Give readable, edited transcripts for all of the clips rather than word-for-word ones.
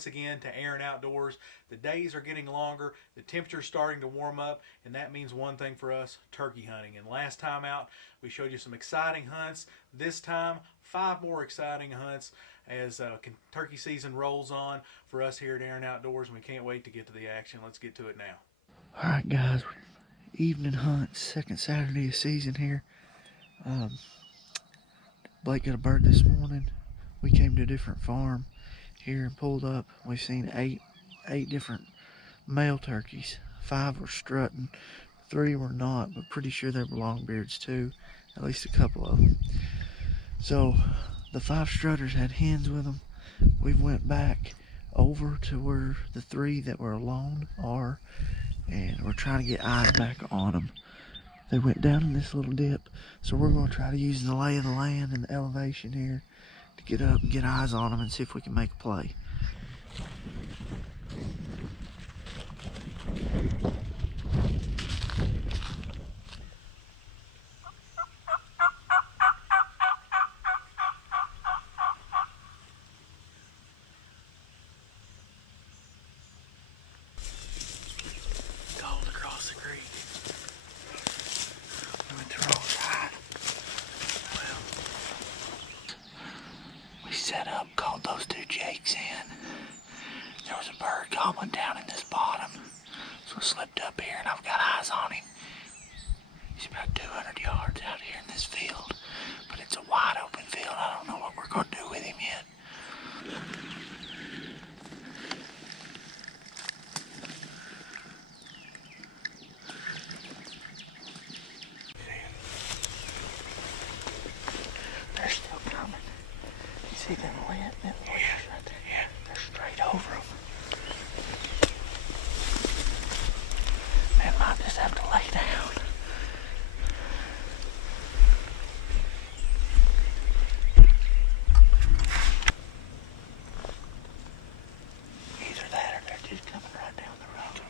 once again to Aaron Outdoors. The days are getting longer, the temperature's starting to warm up, and that means one thing for us: turkey hunting. And last time out, we showed you some exciting hunts. This time, 5 more exciting hunts as turkey season rolls on for us here at Aaron Outdoors, and we can't wait to get to the action. Let's get to it now. All right, guys, evening hunt, second Saturday of season here. Blake got a bird this morning. We came to a different farm here and pulled up. We've seen eight different male turkeys. 5 were strutting, 3 were not, but pretty sure they were longbeards too, at least a couple of them. So the 5 strutters had hens with them. We went back over to where the 3 that were alone are, and we're trying to get eyes back on them. They went down in this little dip, so we're going to try to use the lay of the land and the elevation here to get up and get eyes on them and see if we can make a play. Called across the creek. We went the wrong side. Well, we set up, called those 2 jakes in. There was a bird gobbling down in this bottom, so I slipped up here and I've got eyes on him. He's about 200 yards out here in this field, but it's a wide open field. I don't know what we're going to do with him yet. They're still coming. You see them lit? Them lit right there. Yeah. They're straight over them. Man, might just have to lay down. Either that or they're just coming right down the road.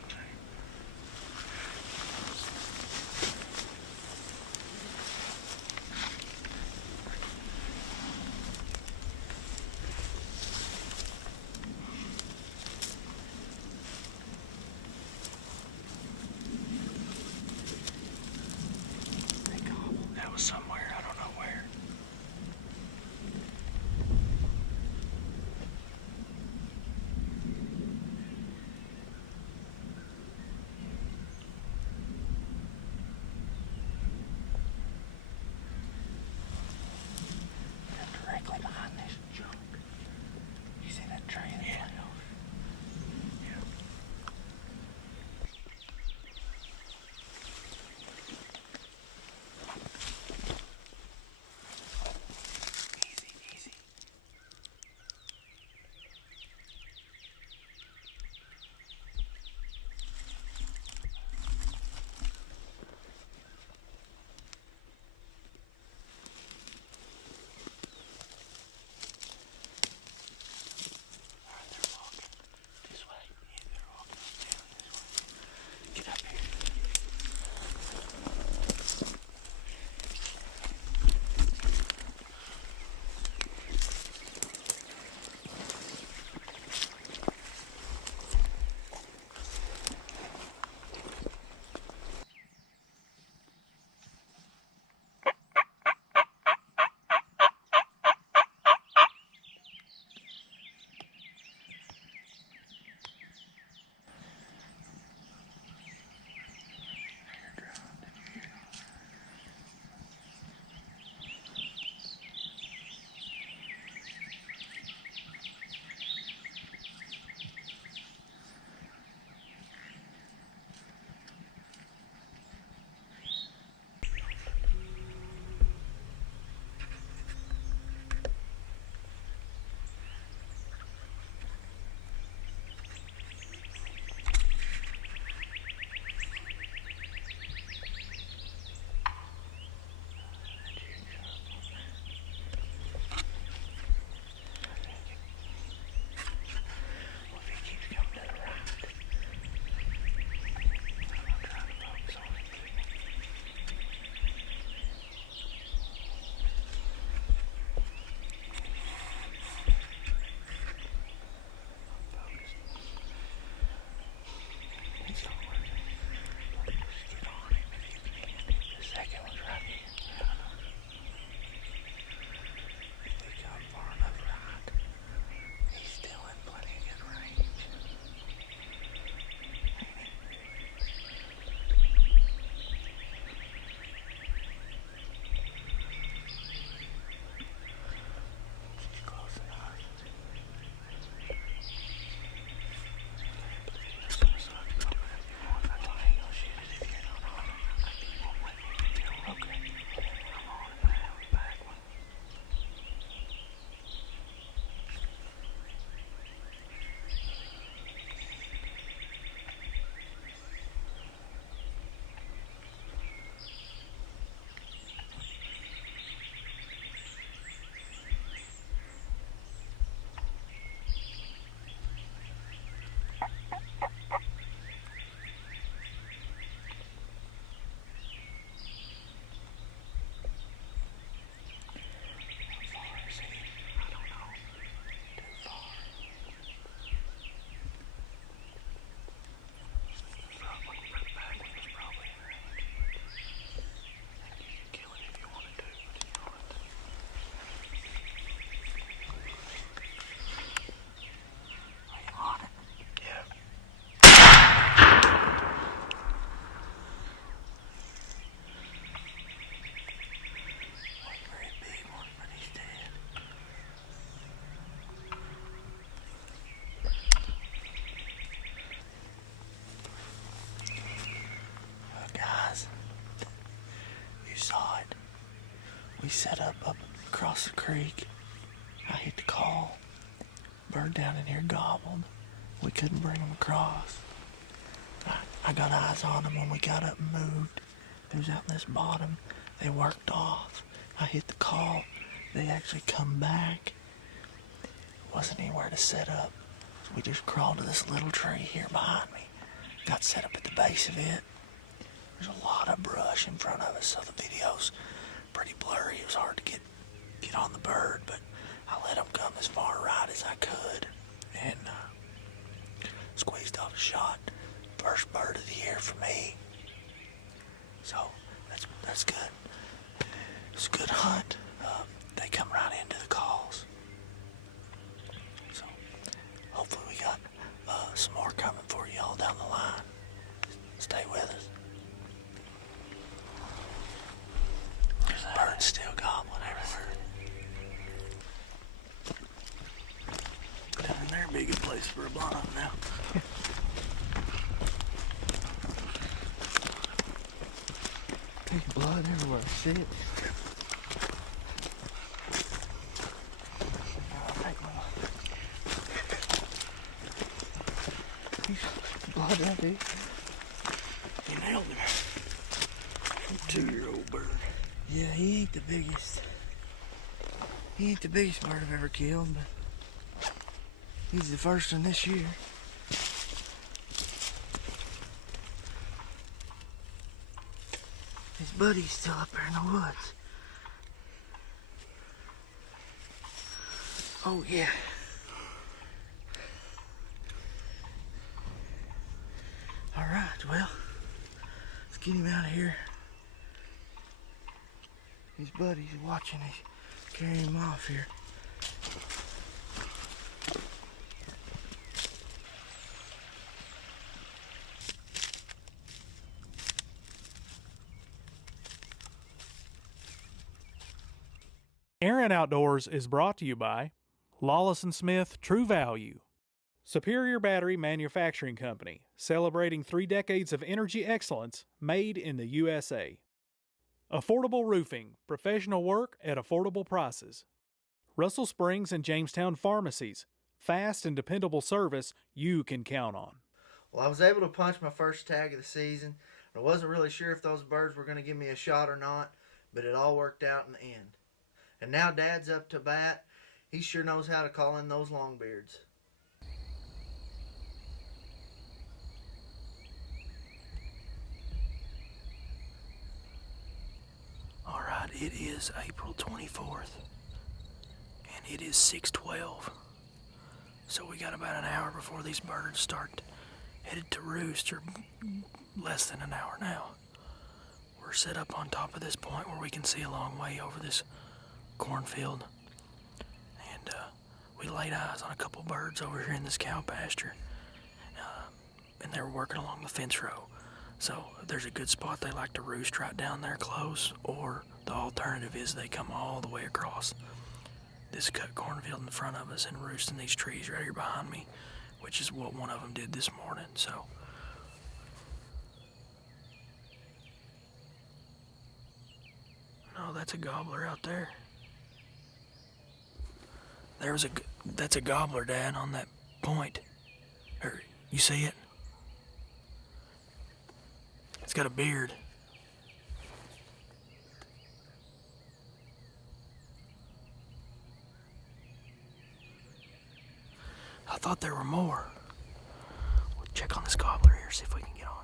We set up across the creek. I hit the call. Bird down in here gobbled. We couldn't bring them across. I got eyes on them when we got up and moved. They was out in this bottom. They worked off. I hit the call. They actually come back. Wasn't anywhere to set up. So we just crawled to this little tree here behind me. Got set up at the base of it. There's a lot of brush in front of us, so the video's pretty blurry. It was hard to get on the bird, but I let him come as far right as I could and squeezed off a shot. First bird of the year for me. So that's good. It's a good hunt. They come right into the calls. So hopefully we got some more coming for you all down the line. Stay with us. Birds still gobbling everywhere. Down there, be a good place for a blind now. There's blood everywhere. See it? Blood right there. You nailed him. 2-year-old bird. Yeah, he ain't the biggest. He ain't the biggest bird I've ever killed, but he's the first one this year. His buddy's still up there in the woods. Oh yeah. Alright, well, let's get him out of here. His buddy's watching us carry him off here. Aaron Outdoors is brought to you by Lawless & Smith True Value, Superior Battery Manufacturing Company, celebrating 3 decades of energy excellence made in the USA. Affordable Roofing, professional work at affordable prices. Russell Springs and Jamestown Pharmacies, fast and dependable service you can count on. Well, I was able to punch my first tag of the season. I wasn't really sure if those birds were going to give me a shot or not, but it all worked out in the end. And now Dad's up to bat. He sure knows how to call in those longbeards. Alright, it is April 24th. And it is 6:12. So we got about an hour before these birds start headed to roost, or less than an hour now. We're set up on top of this point where we can see a long way over this cornfield, and we laid eyes on a couple birds over here in this cow pasture, and they were working along the fence row. So there's a good spot they like to roost right down there close, or the alternative is they come all the way across this cut cornfield in front of us and roost in these trees right here behind me, which is what one of them did this morning. So no, that's a gobbler out there. That's a gobbler, Dad, on that point. You see it? It's got a beard. I thought there were more. We'll check on this gobbler here, see if we can get on it.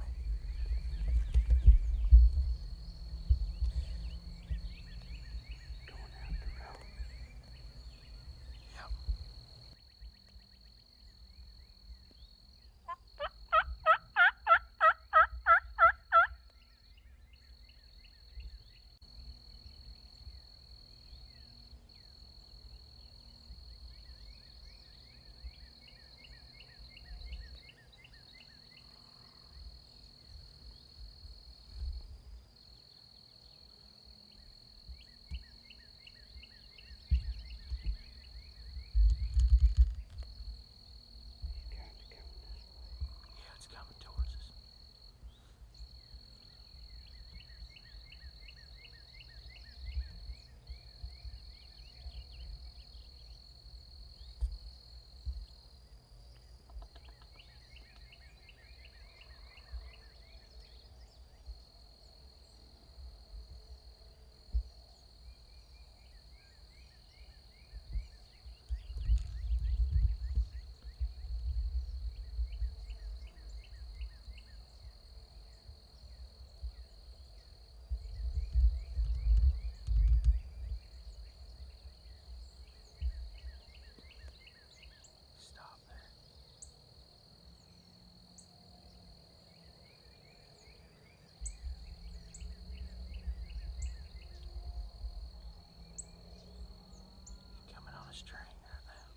on a string right now.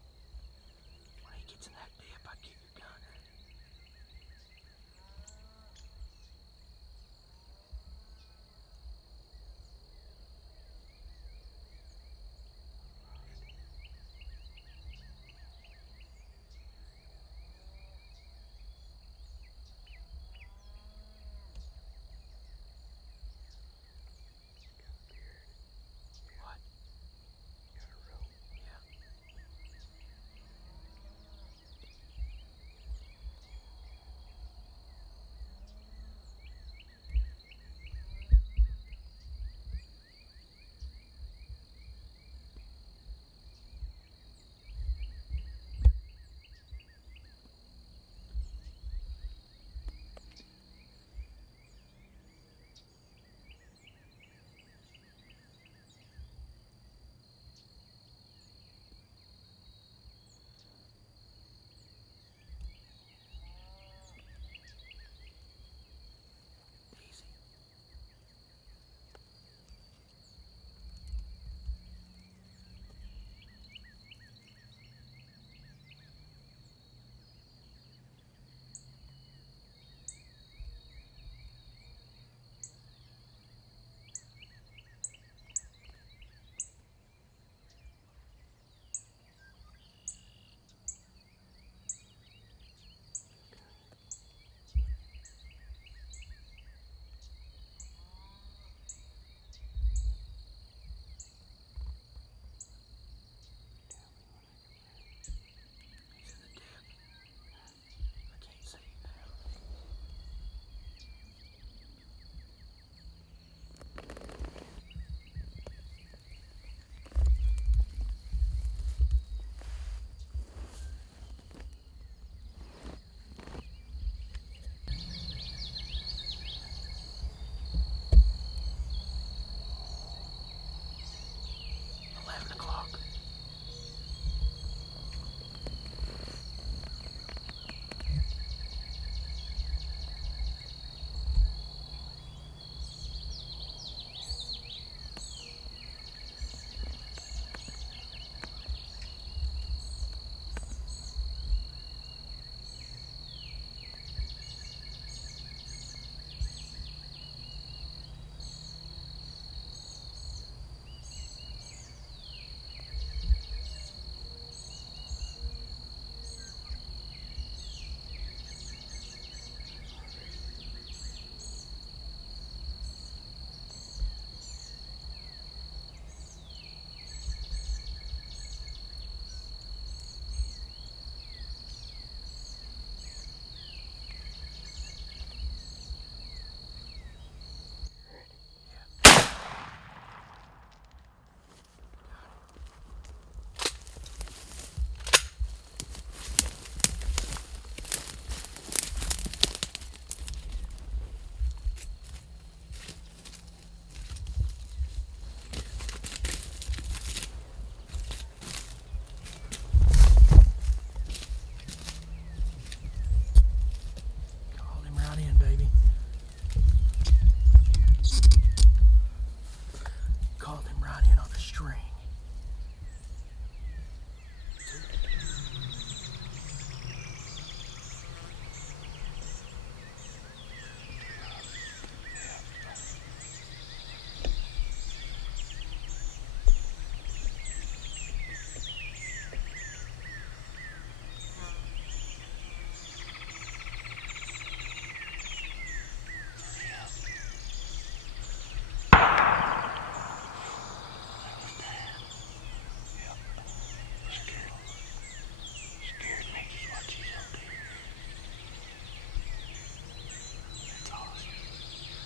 When he gets in that dip, I get your gun ready. What? Got a rope? Yeah. Easy. He's in the dip. I can't see him now. $11 o'clock. Called him right in, baby. Called him right in on a string. Scared me is what you do. That's awesome.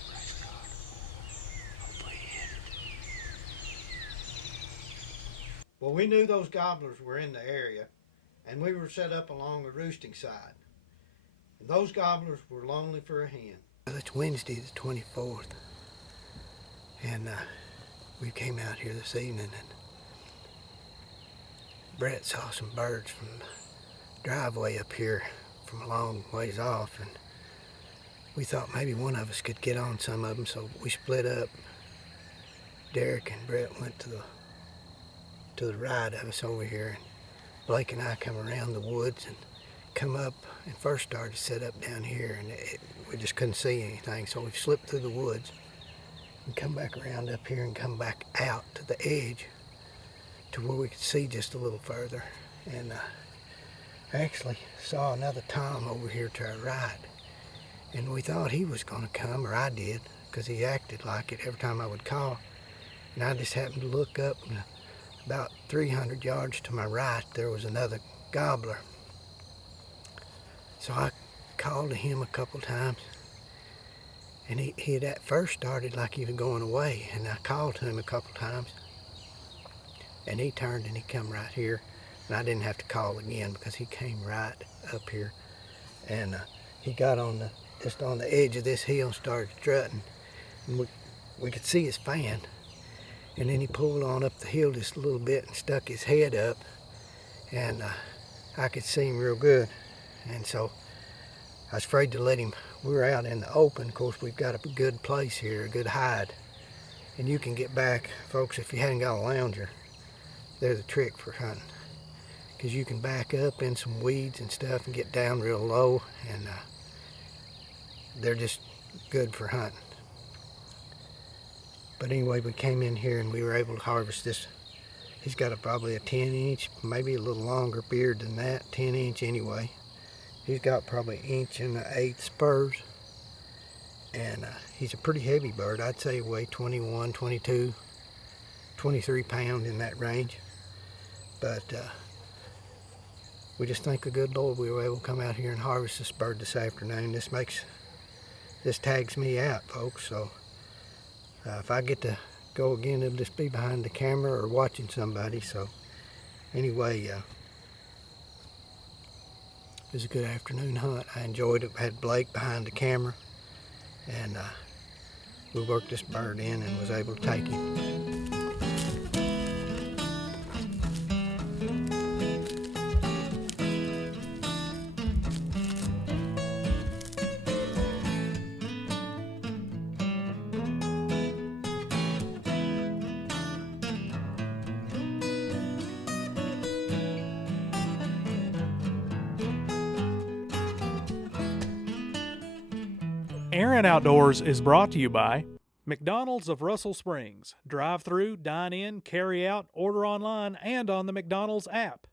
Praise God. Hopefully he hit it. Well, we knew those gobblers were in the area, and we were set up along the roosting side. And those gobblers were lonely for a hen. It's Wednesday the 24th, and we came out here this evening, and Brett saw some birds from the driveway up here from a long ways off, and we thought maybe one of us could get on some of them, so we split up. Derek and Brett went to the to the right of us over here. And Blake and I come around the woods and come up and first started to set up down here, and we just couldn't see anything. So we slipped through the woods and come back around up here and come back out to the edge to where we could see just a little further. And actually saw another tom over here to our right. And we thought he was going to come, or I did, because he acted like it every time I would call. And I just happened to look up, and about 300 yards to my right, there was another gobbler. So I called to him a couple times, and he had at first started like he was going away, and I called to him a couple times, and he turned and he come right here, and I didn't have to call again because he came right up here, and he got on just on the edge of this hill and started strutting, and we could see his fan, and then he pulled on up the hill just a little bit and stuck his head up, and I could see him real good. And so I was afraid to let him. We were out in the open. Of course, we've got a good place here, a good hide. And you can get back, folks, if you hadn't got a lounger, they're the trick for hunting. Because you can back up in some weeds and stuff and get down real low, and they're just good for hunting. But anyway, we came in here and we were able to harvest this. He's got probably a 10-inch, maybe a little longer beard than that, 10-inch anyway. He's got probably 1.1/8 spurs, and he's a pretty heavy bird. I'd say he weighed 21, 22, 23 pounds in that range. But we just thank the good Lord we were able to come out here and harvest this bird this afternoon. This tags me out, folks. So if I get to go again, it'll just be behind the camera or watching somebody. So anyway, it was a good afternoon hunt. I enjoyed it. I had Blake behind the camera, and we worked this bird in and was able to take him. Aaron Outdoors is brought to you by McDonald's of Russell Springs. Drive-through, dine-in, carry-out, order online, and on the McDonald's app.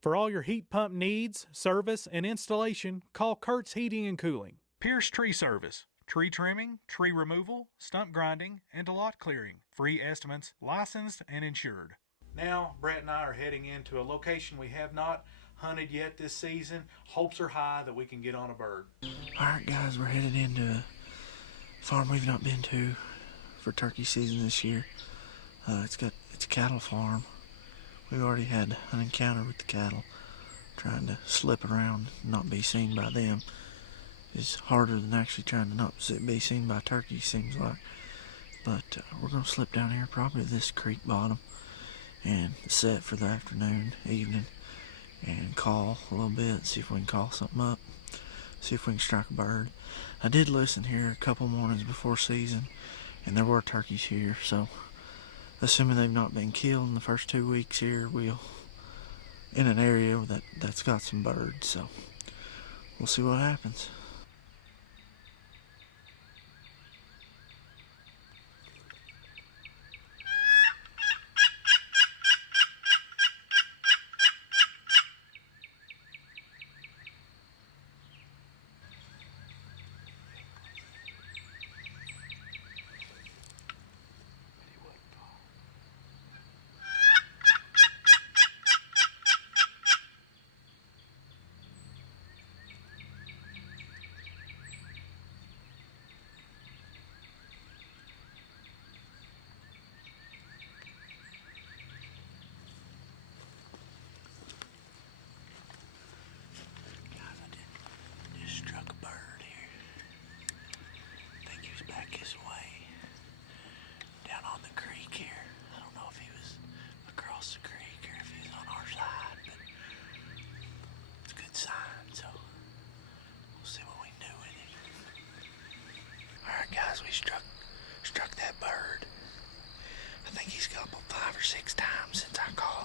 For all your heat pump needs, service, and installation, call Kurt's Heating and Cooling. Pierce Tree Service. Tree trimming, tree removal, stump grinding, and lot clearing. Free estimates, licensed and insured. Now, Brett and I are heading into a location we have not hunted yet this season. Hopes are high that we can get on a bird. Alright guys, we're headed into a farm we've not been to for turkey season this year. It's a cattle farm. We already had an encounter with the cattle. Trying to slip around and not be seen by them is harder than actually trying to not be seen by turkeys, seems like. But we're going to slip down here probably this creek bottom and set for the afternoon, evening, and call a little bit, see if we can call something up, see if we can strike a bird. I did listen here a couple mornings before season, and there were turkeys here, so assuming they've not been killed in the first 2 weeks here, we'll in an area that's got some birds, so we'll see what happens. Guys, we struck that bird. I think he's got about 5 or 6 times since I called.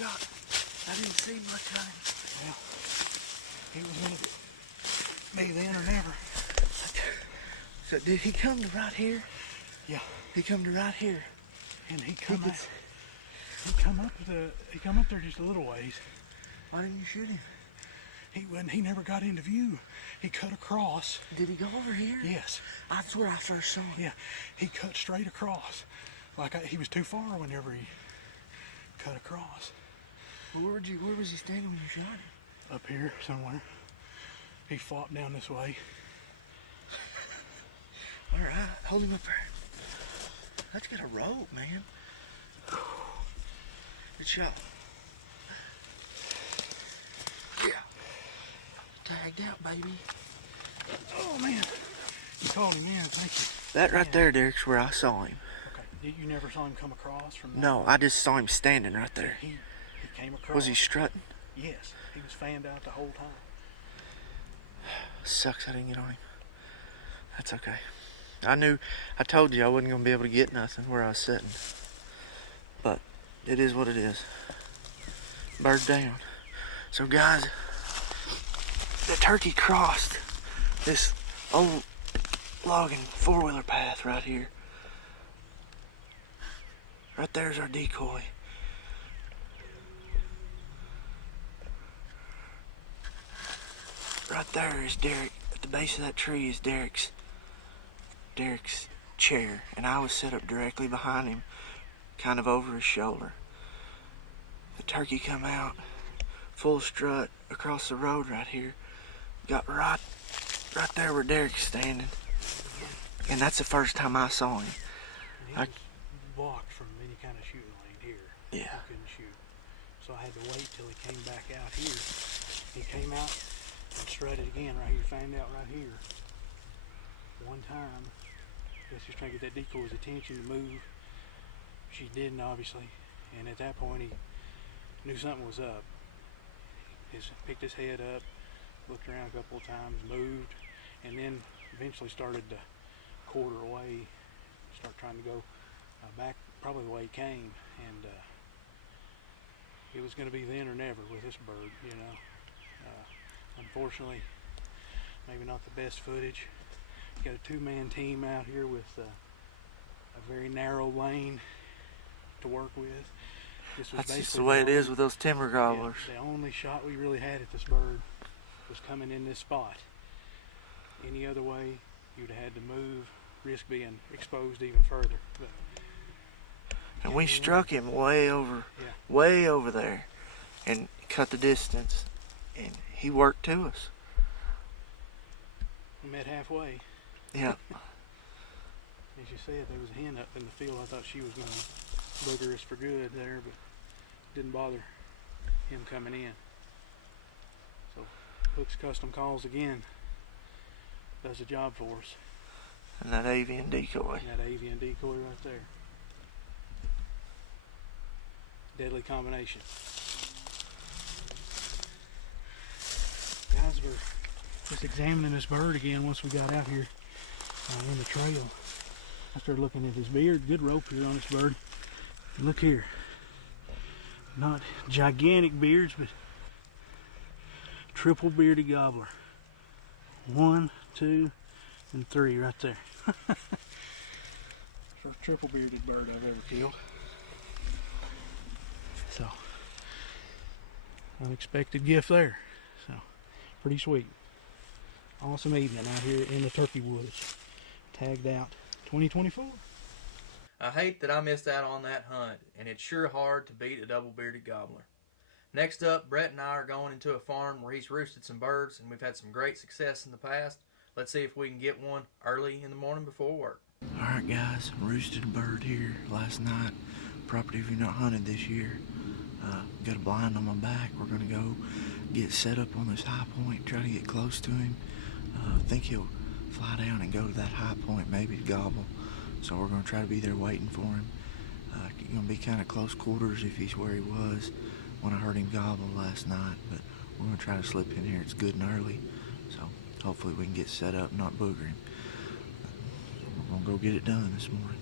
shot. I didn't see much of him. Well, he was gonna be then or never. So did he come to right here? Yeah. He come to right here. And he come up there just a little ways. Why didn't you shoot him? He never got into view. He cut across. Did he go over here? Yes. That's where I first saw him. Yeah. He cut straight across. He was too far whenever he cut across. Well, where was he standing when you shot him? Up here somewhere. He fought down this way. All right, hold him up there. Let's get a rope, man. Good shot. Yeah. Tagged out, baby. Oh man. You called him in, thank you. That right there, Derek's where I saw him. Okay. You never saw him come across from that? No, I just saw him standing right there. He came across. Was he strutting? Yes. He was fanned out the whole time. Sucks I didn't get on him. That's okay. I told you I wasn't going to be able to get nothing where I was sitting. But it is what it is. Bird down. So guys, the turkey crossed this old logging four-wheeler path right here. Right there's our decoy. Right there is Derek. At the base of that tree is Derek's chair, and I was set up directly behind him, kind of over his shoulder. The turkey come out, full strut, across the road right here. Got right there where Derek's standing. And that's the first time I saw him. He was blocked from any kind of shooting lane here. Yeah. He couldn't shoot. So I had to wait till he came back out here. He came out and strutted again right here, fanned out right here. One time. Just trying to get that decoy's attention to move. She didn't, obviously. And at that point, he knew something was up. He picked his head up, looked around a couple of times, moved, and then eventually started to quarter away, start trying to go back probably the way he came. And it was going to be then or never with this bird, you know. Unfortunately, maybe not the best footage. Got a two-man team out here with a very narrow lane to work with. This was That's just basically the way it is with those timber gobblers. the only shot we really had at this bird was coming in this spot. Any other way, you'd have had to move, risk being exposed even further. But And we struck him way over there, and cut the distance, and he worked to us. we met halfway. Yeah. As you said, there was a hen up in the field. I thought she was going to booger us for good there, but didn't bother him coming in. So Hook's Custom Calls again does a job for us. And that avian decoy. And that avian decoy right there. Deadly combination. Guys, we're just examining this bird again once we got out here on the trail. I started looking at his beard. Good rope here on this bird. Look here. Not gigantic beards, but triple bearded gobbler. 1, 2, and 3 right there. First triple bearded bird I've ever killed. So, unexpected gift there. So, pretty sweet. Awesome evening out here in the turkey woods. Tagged out 2024. I hate that I missed out on that hunt, and it's sure hard to beat a double-bearded gobbler. Next up, Brett and I are going into a farm where he's roosted some birds, and we've had some great success in the past. Let's see if we can get one early in the morning before work. Alright guys, roosted a bird here last night. Property we've not hunted this year. Got a blind on my back. We're going to go get set up on this high point, try to get close to him. I think he'll fly down and go to that high point, maybe to gobble. So we're going to try to be there waiting for him. It's going to be kind of close quarters if he's where he was when I heard him gobble last night. But we're going to try to slip in here. It's good and early. So hopefully we can get set up and not booger him. We're going to go get it done this morning.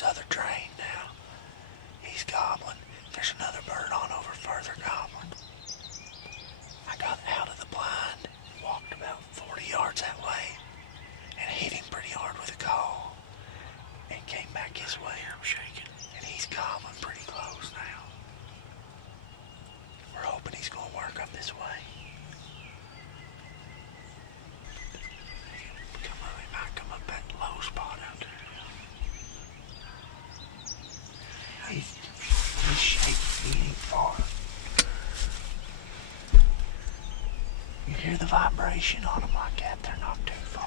this other drain now. He's gobbling. There's another bird on over further gobbling. I got out of the blind, walked about 40 yards that way, and hit him pretty hard with a call. And came back his way. I'm shaking. And he's gobbling pretty close now. We're hoping he's going to work up this way. He might come up that low spot out there. He's shaking. He ain't far. You hear the vibration on them like that? They're not too far.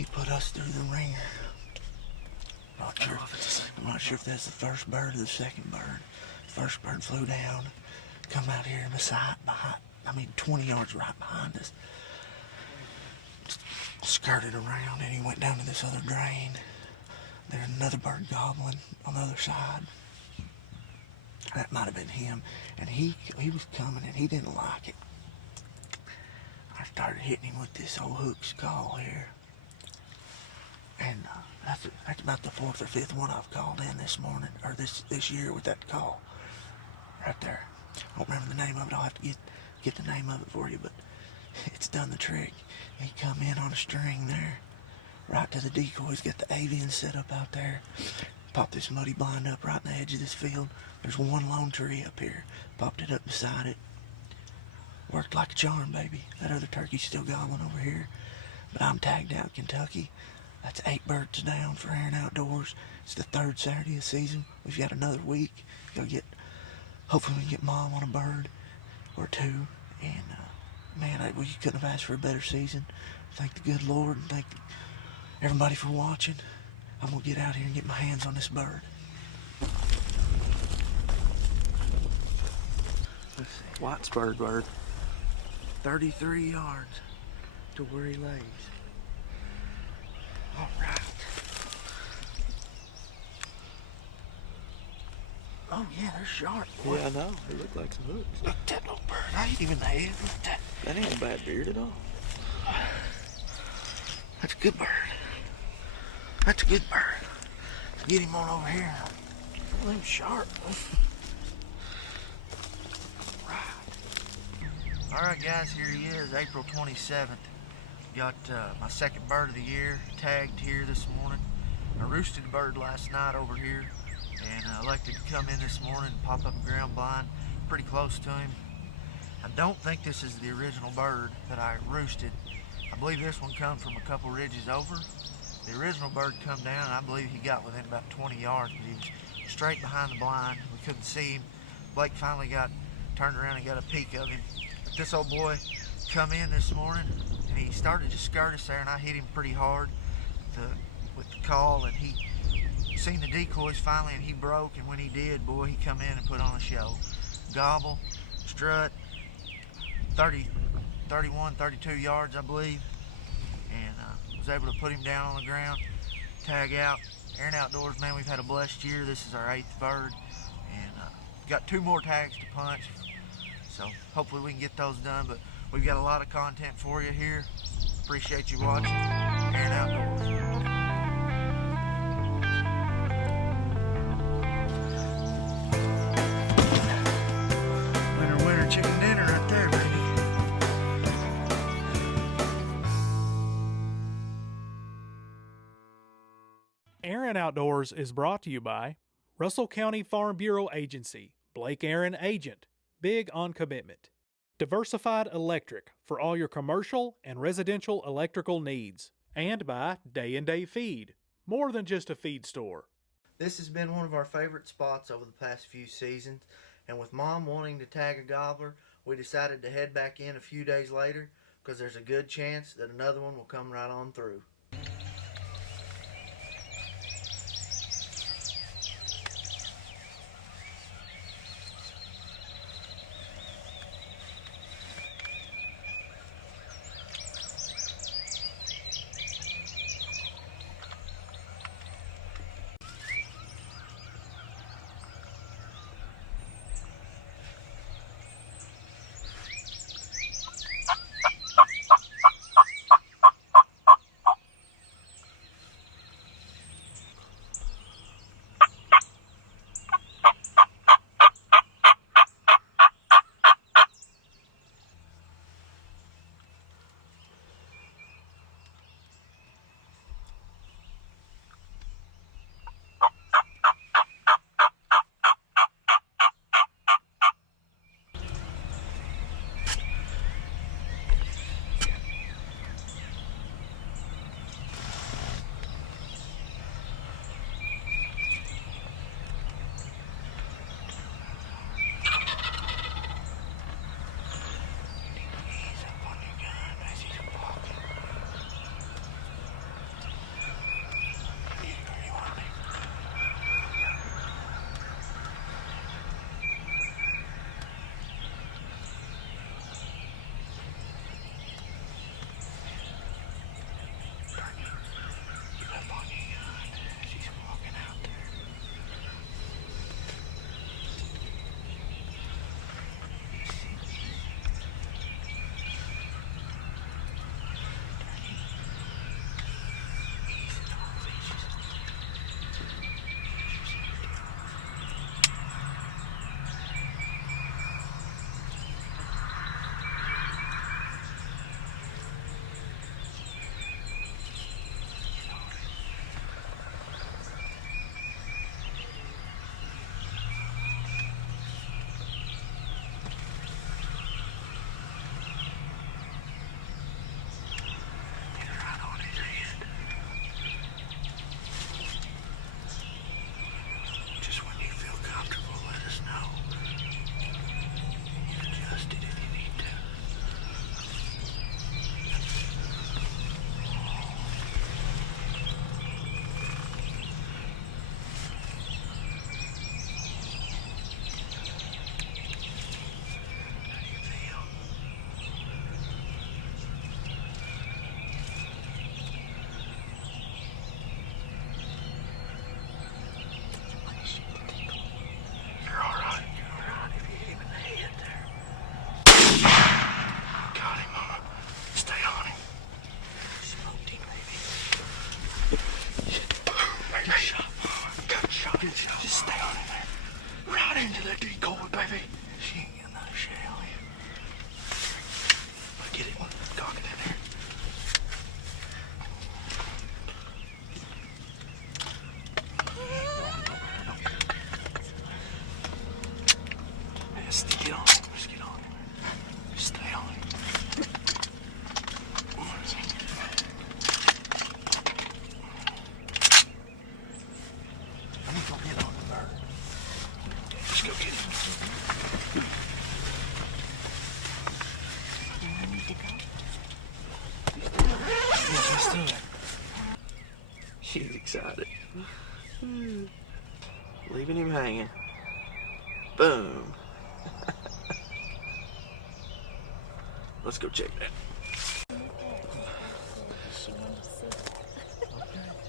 He put us through the ringer. I'm not sure if that's the first bird or the second bird. First bird flew down, come out here behind, 20 yards right behind us. Skirted around and he went down to this other drain. There's another bird gobbling on the other side. That might have been him. And he was coming and he didn't like it. I started hitting him with this old hook skull here. And that's about the fourth or fifth one I've called in this morning, or this year with that call. Right there. I don't remember the name of it. I'll have to get the name of it for you, but it's done the trick. He come in on a string there, right to the decoy. He's got the avian set up out there. Popped this muddy blind up right in the edge of this field. There's one lone tree up here. Popped it up beside it. Worked like a charm, baby. That other turkey's still gobbling over here. But I'm tagged out in Kentucky. That's 8 birds down for Aaron Outdoors. It's the 3rd Saturday of the season. We've got another week. Hopefully we can get Mom on a bird or 2. And man, you couldn't have asked for a better season. Thank the good Lord and thank everybody for watching. I'm gonna get out here and get my hands on this bird. Let's see. Whitesburg bird. 33 yards to where he lays. All right. Oh yeah, they're sharp. Boy. Yeah, I know. They look like some hooks. Look at that little bird. I ain't even the head. Look at that. That ain't a bad beard at all. That's a good bird. That's a good bird. Let's get him on over here. Well, them sharp. Right. All right, guys. Here he is, April 27th. Got my second bird of the year tagged here this morning. I roosted a bird last night over here, and I elected to come in this morning and pop up a ground blind pretty close to him. I don't think this is the original bird that I roosted. I believe this one come from a couple ridges over. The original bird come down, and I believe he got within about 20 yards, but he was straight behind the blind. We couldn't see him. Blake finally turned around and got a peek of him. But this old boy come in this morning, and he started to skirt us there, and I hit him pretty hard with the call, and he seen the decoys finally, and he broke, and when he did, boy, he come in and put on a show. Gobble, strut, 30, 31, 32 yards, I believe, and was able to put him down on the ground, tag out. Aaron Outdoors, man, we've had a blessed year. This is our 8th bird, and got 2 more tags to punch, so hopefully we can get those done, but we've got a lot of content for you here. Appreciate you watching. Aaron Outdoors. Winter chicken dinner right there, baby. Aaron Outdoors is brought to you by Russell County Farm Bureau Agency, Blake Aaron Agent, big on commitment. Diversified Electric for all your commercial and residential electrical needs. And by Day and Day Feed, more than just a feed store. This has been one of our favorite spots over the past few seasons, and with Mom wanting to tag a gobbler, we decided to head back in a few days later because there's a good chance that another one will come right on through. to it. She's excited. Leaving him hanging. Boom. Let's go check that.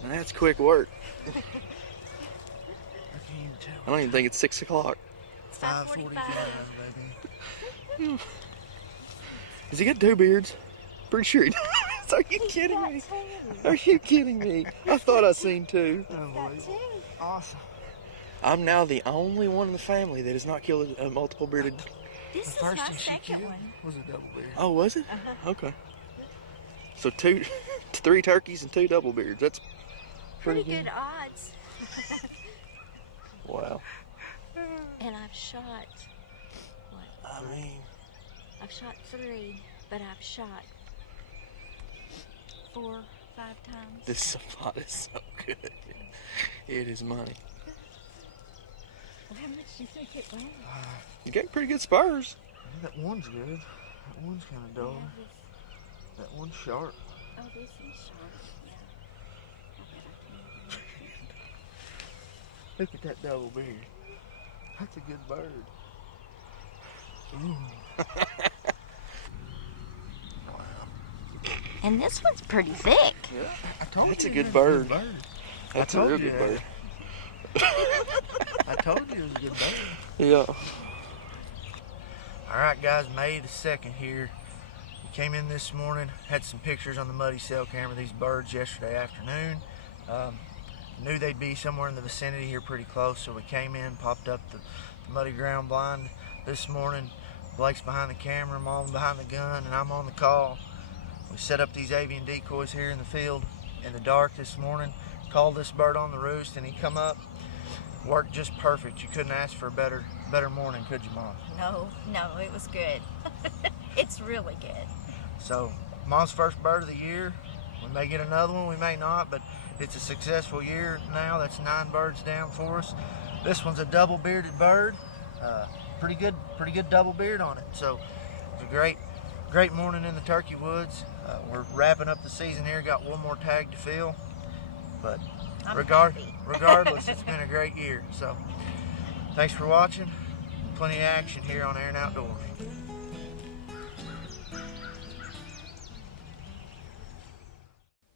That's quick work. I don't even think it's 6 o'clock. It's 5:45, baby. Does he got 2 beards? Pretty sure he does. Are you kidding me? Are you kidding me? I thought I seen 2. Unbelievable. Awesome. I'm now the only one in the family that has not killed a multiple bearded. This is my second one. Was a double beard. Oh, was it? Okay. So 3 turkeys and 2 double beards. That's Pretty good odds. Wow. And I've shot, what? I mean, I've shot 3, but I've shot 4, 5 times. this spot is so good. It is money. How much do you think it weighs? You got pretty good spurs. That one's good. That one's kind of dull. That one's sharp. Oh, this is sharp. Yeah. I bet I can. Look at that double beard. That's a good bird. Ooh. And this one's pretty thick. I told That's you a it good was bird. That's a told real you good that. bird. I told you it was a good bird. Yeah. Alright guys, May the 2nd here. We came in this morning, had some pictures on the Muddy cell camera of these birds yesterday afternoon. Knew they'd be somewhere in the vicinity here pretty close, so we came in, popped up the Muddy ground blind this morning. Blake's behind the camera, Mom behind the gun, and I'm on the call. We set up these avian decoys here in the field in the dark this morning, called this bird on the roost, and he come up. Worked just perfect. You couldn't ask for a better morning, could you, Mom? No, it was good. It's really good. So, Mom's first bird of the year. We may get another one, we may not, but it's a successful year now. That's 9 birds down for us. This one's a double-bearded bird. Pretty good double beard on it. So, it's a great morning in the turkey woods. We're wrapping up the season here. Got one more tag to fill, but I'm regardless, happy. it's been a great year. So, thanks for watching. Plenty of action here on Aaron Outdoors.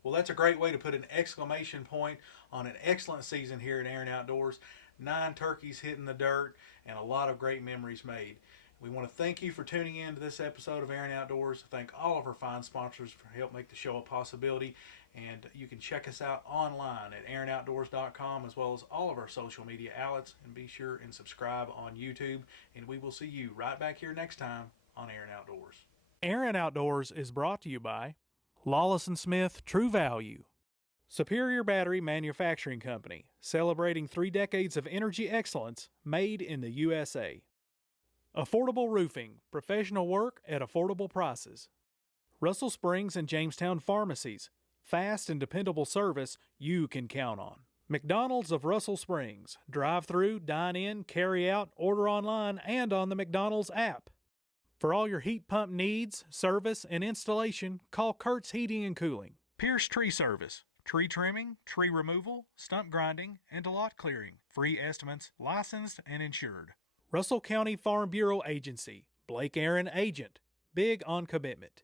Well, that's a great way to put an exclamation point on an excellent season here at Aaron Outdoors. 9 turkeys hitting the dirt and a lot of great memories made. We want to thank you for tuning in to this episode of Aaron Outdoors. Thank all of our fine sponsors for help make the show a possibility. And you can check us out online at aaronoutdoors.com as well as all of our social media outlets. And be sure and subscribe on YouTube. And we will see you right back here next time on Aaron Outdoors. Aaron Outdoors is brought to you by Lawless & Smith True Value, Superior Battery Manufacturing Company, celebrating 3 decades of energy excellence made in the USA. Affordable Roofing, professional work at affordable prices. Russell Springs and Jamestown Pharmacies, fast and dependable service you can count on. McDonald's of Russell Springs, drive-through, dine-in, carry-out, order online, and on the McDonald's app. For all your heat pump needs, service, and installation, call Kurt's Heating and Cooling. Pierce Tree Service, tree trimming, tree removal, stump grinding, and lot clearing. Free estimates, licensed and insured. Russell County Farm Bureau Agency, Blake Aaron Agent, big on commitment.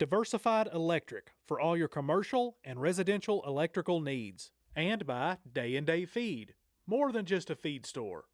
Diversified Electric for all your commercial and residential electrical needs. And by Day and Day Feed, more than just a feed store.